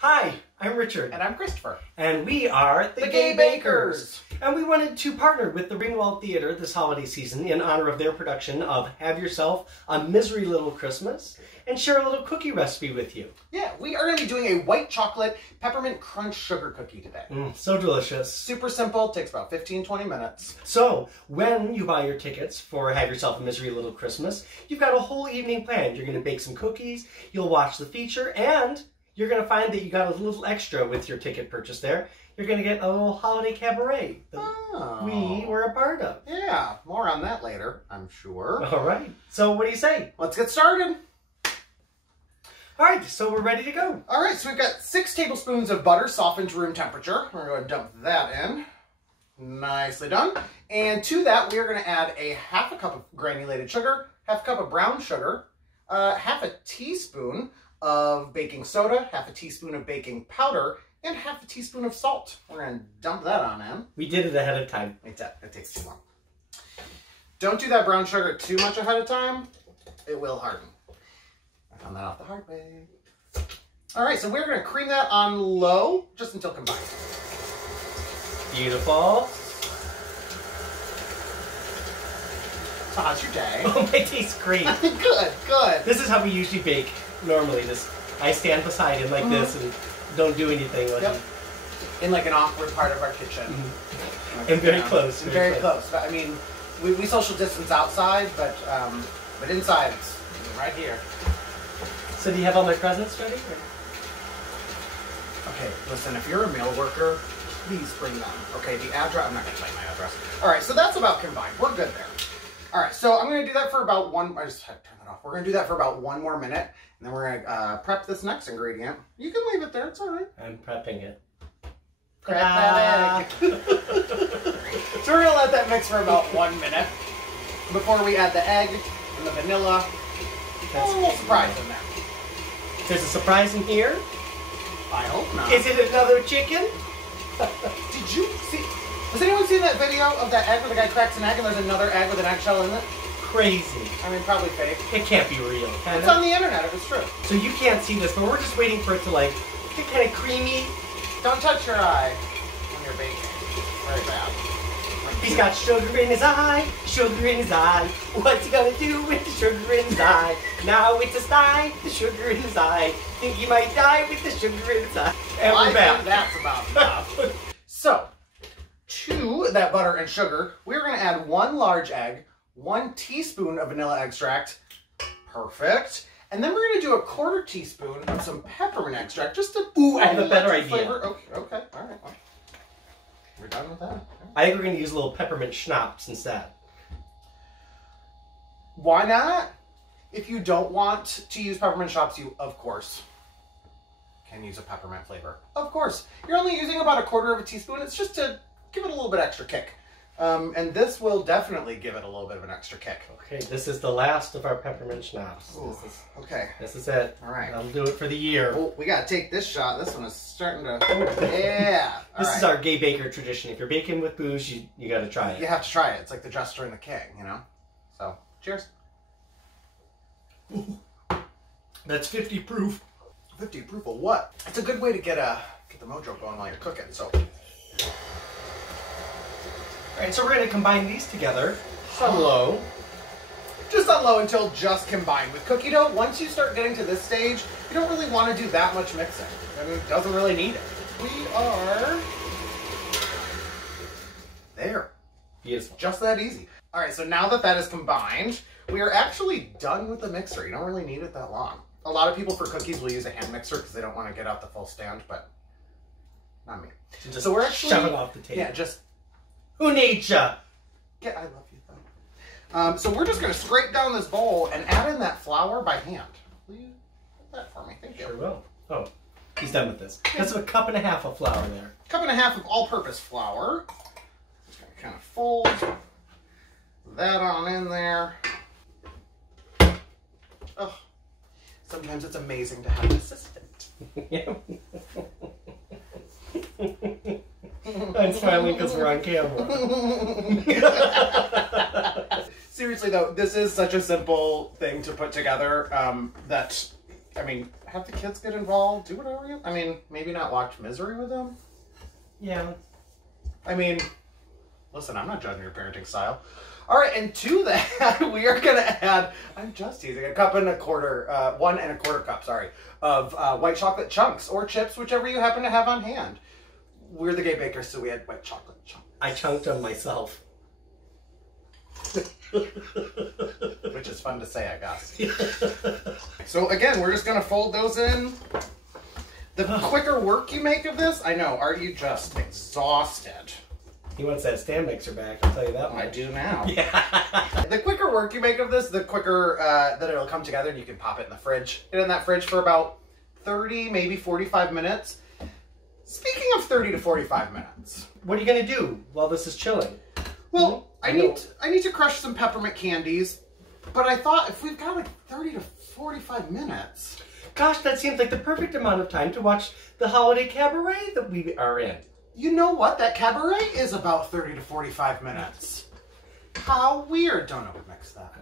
Hi, I'm Richard. And I'm Christopher. And we are the Gay Bakers. And we wanted to partner with the Ringwald Theater this holiday season in honor of their production of Have Yourself a Misery Little Christmas and share a little cookie recipe with you. Yeah, we are going to be doing a white chocolate peppermint crunch sugar cookie today. So delicious. Super simple, takes about 15-20 minutes. So, when you buy your tickets for Have Yourself a Misery Little Christmas, you've got a whole evening planned. You're going to bake some cookies, you'll watch the feature, and you're going to find that you got a little extra with your ticket purchase there. You're going to get a little holiday cabaret that we were a part of. Yeah, more on that later, I'm sure. All right. So what do you say? Let's get started. All right, so we're ready to go. All right, so we've got 6 tablespoons of butter softened to room temperature. We're going to dump that in. Nicely done. And to that, we're going to add a half a cup of granulated sugar, half a cup of brown sugar, half a teaspoon of baking soda, half a teaspoon of baking powder, and half a teaspoon of salt. We're going to dump that on in. We did it ahead of time. It takes too long. Don't do that brown sugar too much ahead of time. It will harden. I found that out the hard way. All right, so we're going to cream that on low just until combined. Beautiful. So how's your day? Oh, my tastes great. Good, good. This is how we usually bake normally. I stand beside him like this and don't do anything with him. In like an awkward part of our kitchen. And very close. Very close. But I mean, we social distance outside, but inside it's right here. So do you have all my presents ready? Okay, listen, if you're a mail worker, please bring them. Okay, the address, I'm not going to tell you my address. All right, so that's about combined. We're good there. All right, so I'm going to do that for about I just had to turn that off. We're going to do that for about 1 more minute, and then we're going to prep this next ingredient. You can leave it there, it's all right. I'm prepping it. Prep that egg. So we're going to let that mix for about 1 minute before we add the egg and the vanilla. That's a little surprise in there. There's a surprise in here. I hope not. Is it another chicken? Did you see? Has anyone seen that video of that egg where the guy cracks an egg and there's another egg with an eggshell in it? Crazy. I mean, probably fake. It can't be real, can it? It's on the internet. It was true. So you can't see this, but we're just waiting for it to like get kind of creamy. Don't touch your eye when you're baking. Very bad. He's got sugar in his eye, sugar in his eye. What's he gonna do with the sugar in his eye? Now it's a sty, the sugar in his eye. Think he might die with the sugar in his eye. And well, we're back. I think that's about enough. So, to that butter and sugar, we're gonna add 1 large egg, 1 teaspoon of vanilla extract. Perfect. And then we're gonna do a 1/4 teaspoon of some peppermint extract, just to I have a better idea. Flavor. Okay, all right. Well, we're done with that. I think we're going to use a little peppermint schnapps instead. Why not? If you don't want to use peppermint schnapps, you, of course, can use a peppermint flavor. Of course. You're only using about 1/4 teaspoon. It's just to give it a little bit extra kick. And this will definitely give it a little bit of an extra kick. Okay, this is the last of our peppermint schnapps. Okay. This is it. All right. I'll do it for the year. Oh, we got to take this shot. This one is starting to... Yeah. This is our gay baker tradition. If you're baking with booze, you got to try it. You have to try it. It's like the Jester and the King, you know? So, cheers. Ooh. That's 50 proof. 50 proof of what? It's a good way to get the mojo going while you're cooking, so... Alright, so we're going to combine these together on low. Just on low until just combined. With cookie dough, once you start getting to this stage, you don't really want to do that much mixing. I mean, it doesn't really need it. We are... there. Beautiful. Just that easy. Alright, so now that that is combined, we are actually done with the mixer. You don't really need it that long. A lot of people for cookies will use a hand mixer because they don't want to get out the full stand, but not me. So we're actually... shove it off the table. Yeah, just... Who needs ya? Yeah, I love you, though. So we're just going to scrape down this bowl and add in that flour by hand. Will you put that for me? Thank you. Sure will. Oh, he's done with this. That's a 1.5 cups of flour there. 1.5 cups of all-purpose flour. Just going to kind of fold that on in there. Oh, sometimes it's amazing to have an assistant. I'm smiling because we're on camera. Seriously though, this is such a simple thing to put together that, I mean, have the kids get involved, do whatever you... I mean, maybe not watch Misery with them. Yeah. I mean, listen, I'm not judging your parenting style. All right, and to that, we are going to add, I'm just teasing, 1 1/4 cup, sorry, of white chocolate chunks or chips, whichever you happen to have on hand. We're the gay bakers, so we had white chocolate chunks. I chunked them myself. Which is fun to say, I guess. So again, we're just going to fold those in. The quicker work you make of this, I know, are you just exhausted? He wants that stand mixer back, I'll tell you that much. I do now. Yeah. The quicker work you make of this, the quicker that it'll come together, and you can pop it in the fridge. Get it in that fridge for about 30, maybe 45 minutes. Speaking of 30 to 45 minutes. What are you going to do while this is chilling? Well, I need to crush some peppermint candies, but I thought if we've got like 30 to 45 minutes. Gosh, that seems like the perfect amount of time to watch the holiday cabaret that we are in. You know what? That cabaret is about 30 to 45 minutes. How weird. Don't overmix that.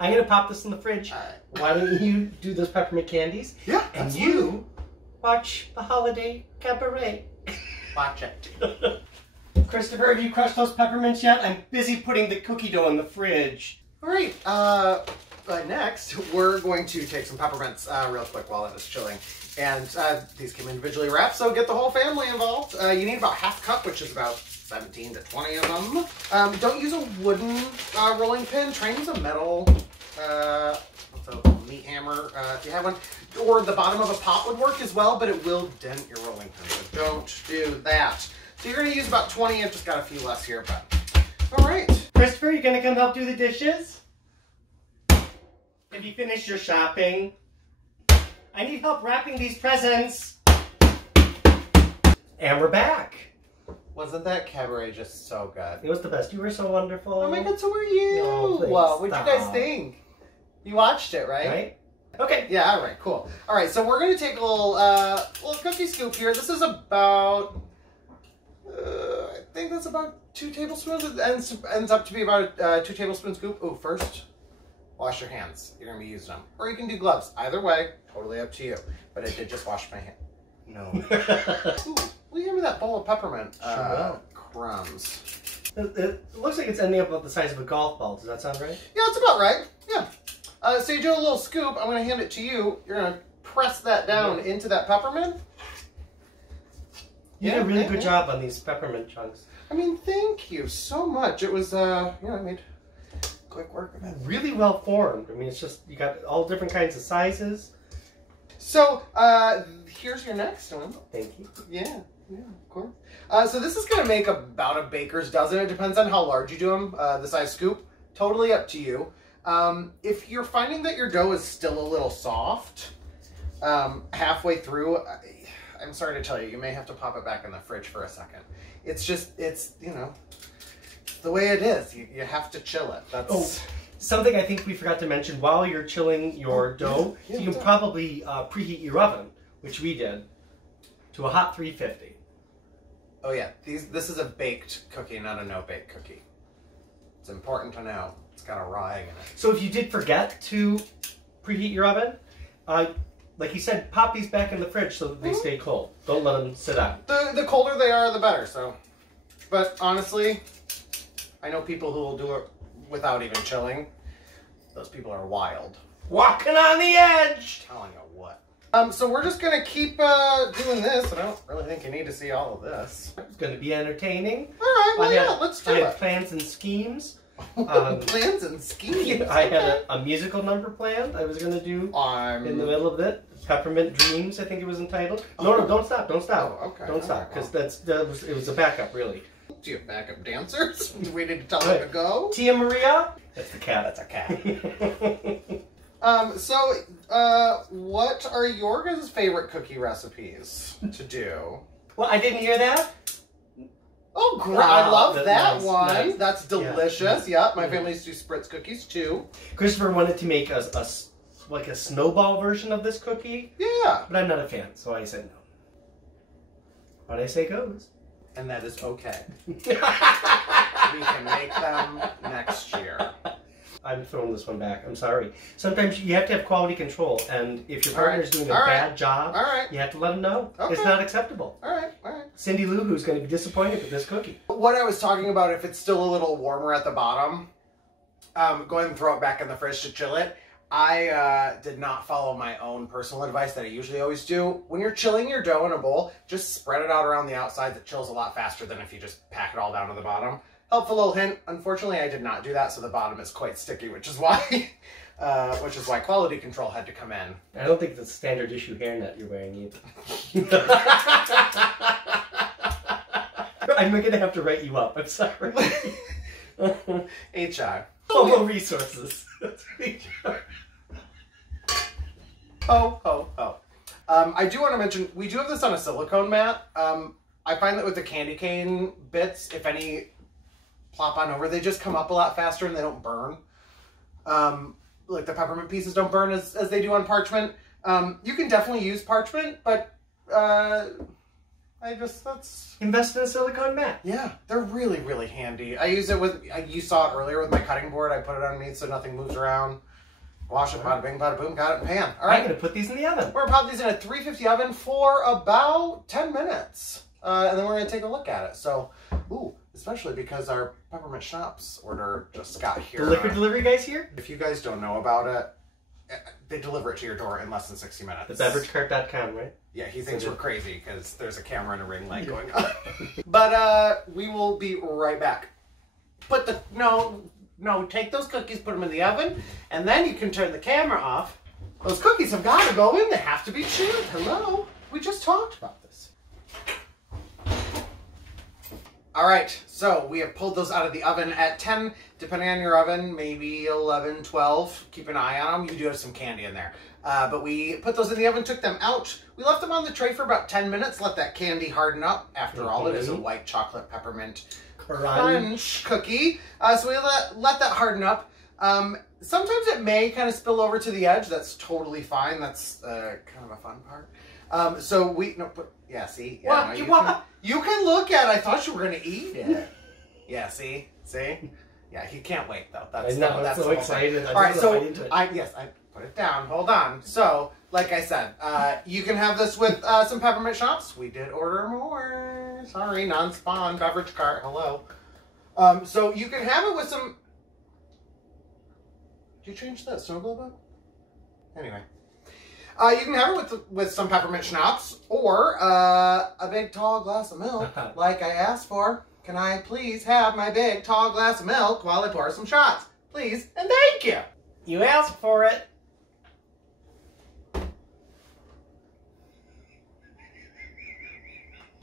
I'm going to pop this in the fridge. Why don't you do those peppermint candies? Yeah. And you watch the holiday cabaret. Watch it. Christopher, have you crushed those peppermints yet? I'm busy putting the cookie dough in the fridge. All right. Next, we're going to take some peppermints real quick while it is chilling. And these came individually wrapped, so get the whole family involved. You need about half a cup, which is about 17 to 20 of them. Don't use a wooden rolling pin. Try and use a metal, what's a meat hammer if you have one. Or the bottom of a pot would work as well, but it will dent your rolling pin, so don't do that. So you're going to use about 20. I've just got a few less here, but all right. Christopher, you going to come help do the dishes? Have you finished your shopping? I need help wrapping these presents. And we're back. Wasn't that cabaret just so good? It was the best. You were so wonderful. Oh my God, so were you. Oh, please well, what'd stop. you guys think? You watched it, right? Right? Okay. Yeah, all right, cool. All right, so we're going to take a little cookie scoop here. This is about, I think that's about 2 tablespoons. It ends up to be about a 2 tablespoon scoop. Oh, first, wash your hands. You're going to be using them. Or you can do gloves. Either way, totally up to you. But I did just wash my hand. No. Ooh, will you hand me that bowl of peppermint crumbs? It looks like it's ending up about the size of a golf ball. Does that sound right? Yeah, that's about right. Yeah. So you do a little scoop. I'm going to hand it to you. You're going to press that down into that peppermint. You did a really good job on these peppermint chunks. I mean, thank you so much. It was, I made quick work of it. Really well formed. I mean, it's just, you got all different kinds of sizes. So, here's your next one. Thank you. Yeah, of course. So this is going to make about a baker's dozen. It depends on how large you do them, the size scoop. Totally up to you. If you're finding that your dough is still a little soft, halfway through, I'm sorry to tell you, you may have to pop it back in the fridge for a second. It's the way it is. You have to chill it. That's... Something I think we forgot to mention, while you're chilling your dough, you can probably preheat your oven, which we did, to a hot 350. Oh yeah, this is a baked cookie, not a no-bake cookie. It's important to know. It's got a raw egg in it. So if you did forget to preheat your oven, like you said, pop these back in the fridge so that they stay cold. Don't let them sit out. The colder they are, the better. So, but honestly, I know people who will do it without even chilling. Those people are wild. Walking on the edge! Telling you what. So we're just gonna keep doing this. I don't really think you need to see all of this. It's going to be entertaining. All right, well, let's do it. I had plans and schemes. Plans and schemes. I had a musical number planned I was going to do in the middle of it. Peppermint Dreams, I think it was entitled. No, don't stop. Oh, okay. Don't stop, because it was a backup, really. Do you have backup dancers? Do we need to tell them to go? Tia Maria? That's the cat. That's a cat. What are your guys' favorite cookie recipes to do? Well, I didn't hear that. Oh, great. I love that one. Nice. That's delicious. Yeah, my family used to do spritz cookies too. Christopher wanted to make like a snowball version of this cookie. Yeah. But I'm not a fan, so I said no. What I say goes. And that is okay. We can make them next year. I'm throwing this one back. I'm sorry. Sometimes you have to have quality control, and if your partner's doing a bad job, you have to let them know. Okay. It's not acceptable. All right. Cindy Lou Who's going to be disappointed with this cookie. What I was talking about, if it's still a little warmer at the bottom, go ahead and throw it back in the fridge to chill it. I did not follow my own personal advice that I usually always do. When you're chilling your dough in a bowl, just spread it out around the outside. It chills a lot faster than if you just pack it all down to the bottom. Helpful little hint. Unfortunately, I did not do that, so the bottom is quite sticky, which is why quality control had to come in. I don't think it's a standard issue hairnet you're wearing either. I'm going to have to write you up. I'm sorry. HR. Homo resources. Oh. I do want to mention, we do have this on a silicone mat. I find that with the candy cane bits, if any plop on over, they just come up a lot faster and they don't burn. Like the peppermint pieces don't burn as they do on parchment. You can definitely use parchment, but invest in a silicone mat. Yeah, they're really, really handy. I use it with, you saw it earlier with my cutting board. I put it underneath so nothing moves around. Wash it, bada bing, bada boom, got it in pan. All right. I'm going to put these in the oven. We're going to pop these in a 350 oven for about 10 minutes. And then we're going to take a look at it. So, especially because our peppermint schnapps order just got here. The liquor delivery guy's here? If you guys don't know about it, they deliver it to your door in less than 60 minutes. TheBeverageCart.com, right? Yeah, he thinks we're crazy because there's a camera and a ring light going on. But we will be right back. Take those cookies, put them in the oven, and then you can turn the camera off. Those cookies have got to go in. They have to be chilled. Hello? We just talked about this. All right, so we have pulled those out of the oven at 10, depending on your oven, maybe 11, 12. Keep an eye on them. You do have some candy in there. But we put those in the oven, took them out. We left them on the tray for about 10 minutes, let that candy harden up. After all, it is a white chocolate peppermint crunch cookie. So we let that harden up. Sometimes it may kind of spill over to the edge. That's totally fine. That's kind of a fun part. See? Yeah, what? You can look at it. I thought you were going to eat it. Yeah, see? Yeah, he can't wait, though. That's so excited. All right, so I put it down. Hold on. So, like I said, you can have this with some peppermint schnapps. We did order more. Sorry, non-spawn beverage cart. Hello. So you can have it with some. Did you change that snow globe up? Anyway, you can have it with some peppermint schnapps or a big tall glass of milk, like I asked for. Can I please have my big tall glass of milk while I pour some shots? Please and thank you. You asked for it.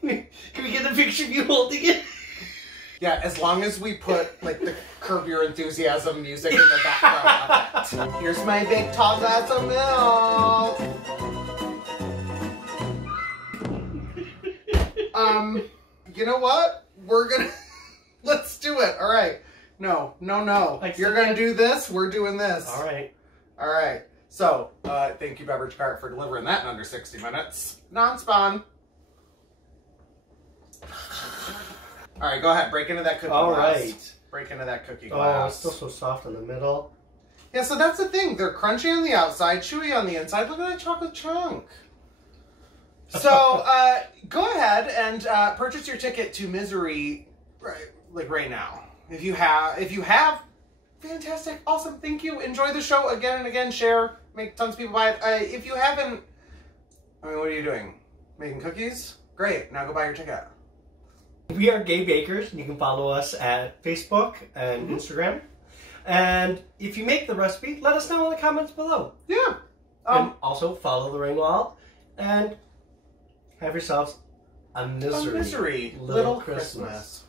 Can we get a picture of you holding it? Yeah, as long as we put like the Curb Your Enthusiasm music in the background of it. Here's my big tall glass of milk. You know what? Let's do it. All right. No. You're gonna do this. We're doing this. All right. So, thank you, Beverage Cart, for delivering that in under 60 minutes. Non-spawn. All right, go ahead. Break into that cookie glass. All right. Break into that cookie glass. Oh, it's still so soft in the middle. Yeah, so that's the thing. They're crunchy on the outside, chewy on the inside. Look at that chocolate chunk. So, go ahead and purchase your ticket to Misery right now. If you have, fantastic, awesome, thank you. Enjoy the show again and again. Share, make tons of people buy it. If you haven't, what are you doing? Making cookies? Great. Now go buy your ticket. We are Gay Bakers, and you can follow us at Facebook and Instagram. And if you make the recipe, let us know in the comments below. Yeah. And also follow the Ringwald and have yourselves a misery little Christmas.